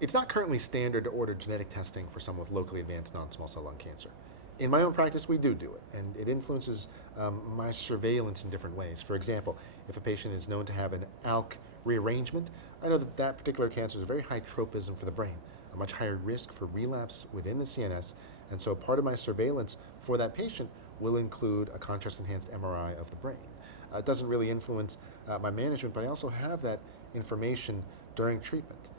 It's not currently standard to order genetic testing for someone with locally advanced non-small cell lung cancer. In my own practice, we do it, and it influences my surveillance in different ways. For example, if a patient is known to have an ALK rearrangement, I know that that particular cancer is a very high tropism for the brain, a much higher risk for relapse within the CNS, and so part of my surveillance for that patient will include a contrast-enhanced MRI of the brain. It doesn't really influence my management, but I also have that information during treatment.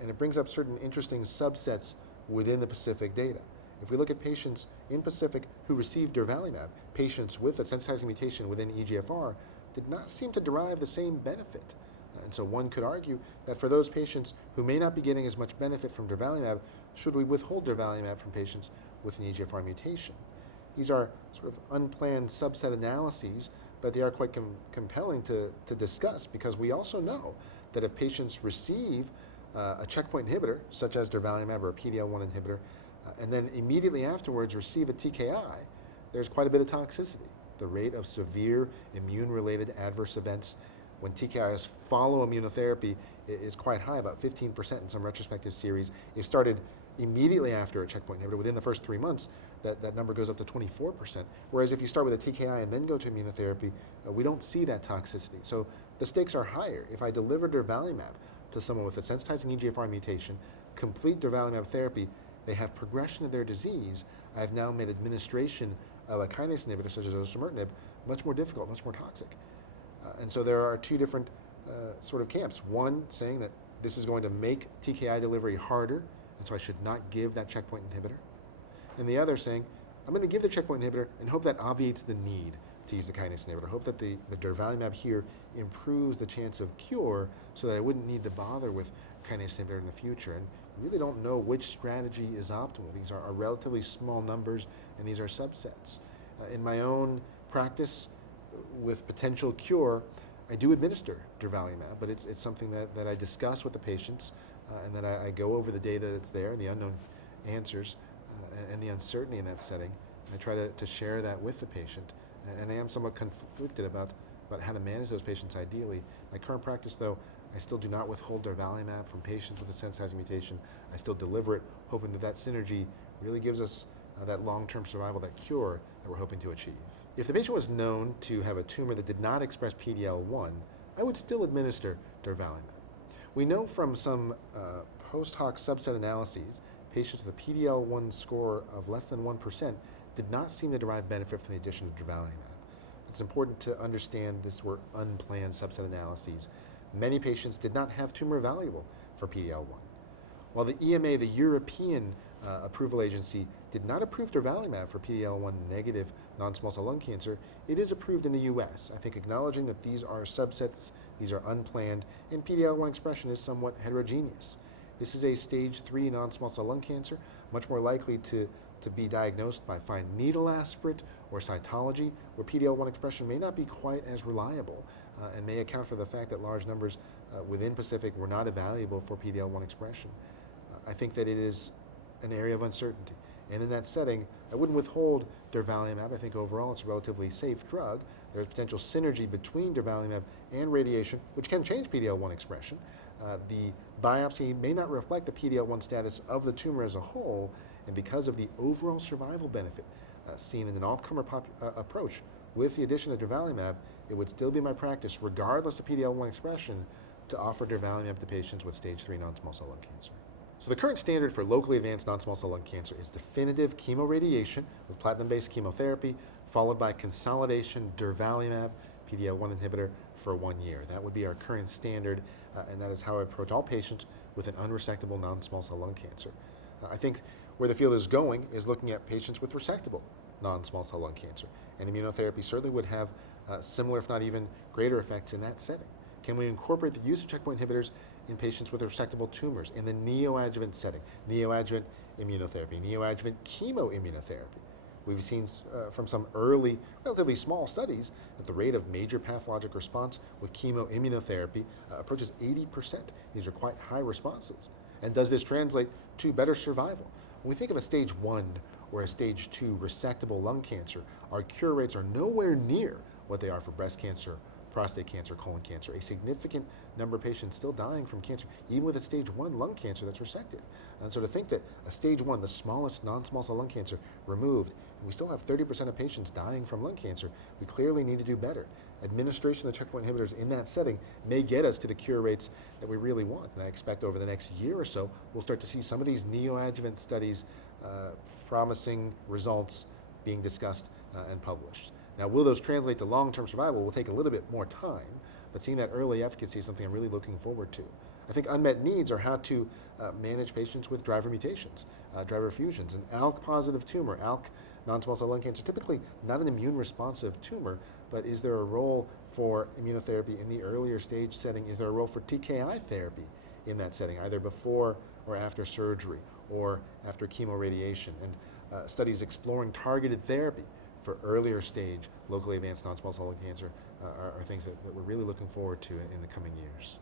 And it brings up certain interesting subsets within the PACIFIC data. If we look at patients in PACIFIC who received durvalumab, patients with a sensitizing mutation within EGFR did not seem to derive the same benefit. And so one could argue that for those patients who may not be getting as much benefit from durvalumab, should we withhold durvalumab from patients with an EGFR mutation? These are sort of unplanned subset analyses, but they are quite compelling to discuss, because we also know that if patients receive a checkpoint inhibitor, such as durvalumab or a PD-L1 inhibitor, and then immediately afterwards receive a TKI, there's quite a bit of toxicity. The rate of severe immune-related adverse events when TKIs follow immunotherapy is quite high, about 15% in some retrospective series. If started immediately after a checkpoint inhibitor, within the first 3 months, that number goes up to 24%. Whereas if you start with a TKI and then go to immunotherapy, we don't see that toxicity. So the stakes are higher. If I deliver durvalumab to someone with a sensitizing EGFR mutation, complete durvalumab therapy, they have progression of their disease, I've now made administration of a kinase inhibitor such as osimertinib much more difficult, much more toxic. And so there are two different sort of camps. One saying that this is going to make TKI delivery harder, and so I should not give that checkpoint inhibitor. And the other saying, I'm going to give the checkpoint inhibitor and hope that obviates the need to use the kinase inhibitor. Hope that the durvalumab here improves the chance of cure so that I wouldn't need to bother with kinase inhibitor in the future. And we really don't know which strategy is optimal. These are relatively small numbers, and these are subsets. In my own practice with potential cure, I do administer durvalumab, but it's something that I discuss with the patients, and that I go over the data that's there, the unknown answers, and the uncertainty in that setting. I try to share that with the patient, and I am somewhat conflicted about how to manage those patients ideally. My current practice, though, I still do not withhold durvalumab from patients with a sensitizing mutation. I still deliver it, hoping that synergy really gives us that long-term survival, that cure that we're hoping to achieve. If the patient was known to have a tumor that did not express PD-L1, I would still administer durvalumab. We know from some post hoc subset analyses, patients with a PD-L1 score of less than 1% did not seem to derive benefit from the addition of durvalumab. It's important to understand these were unplanned subset analyses. Many patients did not have tumor evaluable for PD-L1. While the EMA, the European approval agency, did not approve durvalumab for PD-L1 negative non-small cell lung cancer, it is approved in the US. I think acknowledging that these are subsets, these are unplanned, and PD-L1 expression is somewhat heterogeneous. This is a stage 3 non-small cell lung cancer, much more likely to be diagnosed by fine needle aspirate or cytology, where PD-L1 expression may not be quite as reliable and may account for the fact that large numbers within PACIFIC were not evaluable for PD-L1 expression. I think that it is an area of uncertainty. And in that setting, I wouldn't withhold durvalumab. I think overall it's a relatively safe drug. There's potential synergy between durvalumab and radiation, which can change PD-L1 expression. The biopsy may not reflect the PD-L1 status of the tumor as a whole, and because of the overall survival benefit seen in an all-comer approach with the addition of durvalumab, it would still be my practice, regardless of PD-L1 expression, to offer durvalumab to patients with stage 3 non-small cell lung cancer. So the current standard for locally advanced non-small cell lung cancer is definitive chemoradiation with platinum-based chemotherapy, followed by consolidation durvalumab, PD-L1 inhibitor, for 1 year. That would be our current standard, and that is how I approach all patients with an unresectable non-small cell lung cancer. I think where the field is going is looking at patients with resectable non-small cell lung cancer, and immunotherapy certainly would have similar, if not even greater, effects in that setting. Can we incorporate the use of checkpoint inhibitors in patients with resectable tumors in the neoadjuvant setting, neoadjuvant immunotherapy, neoadjuvant chemoimmunotherapy? We've seen from some early, relatively small studies that the rate of major pathologic response with chemoimmunotherapy approaches 80%. These are quite high responses. And does this translate to better survival? When we think of a stage 1 or a stage 2 resectable lung cancer, our cure rates are nowhere near what they are for breast cancer, prostate cancer, colon cancer, a significant number of patients still dying from cancer, even with a stage 1 lung cancer that's resected. And so to think that a stage 1, the smallest non-small cell lung cancer, removed, and we still have 30% of patients dying from lung cancer, we clearly need to do better. Administration of checkpoint inhibitors in that setting may get us to the cure rates that we really want. And I expect over the next year or so, we'll start to see some of these neoadjuvant studies, promising results being discussed and published. Now, will those translate to long-term survival? Will take a little bit more time, but seeing that early efficacy is something I'm really looking forward to. I think unmet needs are how to manage patients with driver mutations, driver fusions. An ALK-positive tumor, ALK non-small cell lung cancer, typically not an immune-responsive tumor, but is there a role for immunotherapy in the earlier stage setting? Is there a role for TKI therapy in that setting, either before or after surgery or after chemoradiation? And studies exploring targeted therapy for earlier stage locally advanced non-small cell lung cancer are things that we're really looking forward to in the coming years.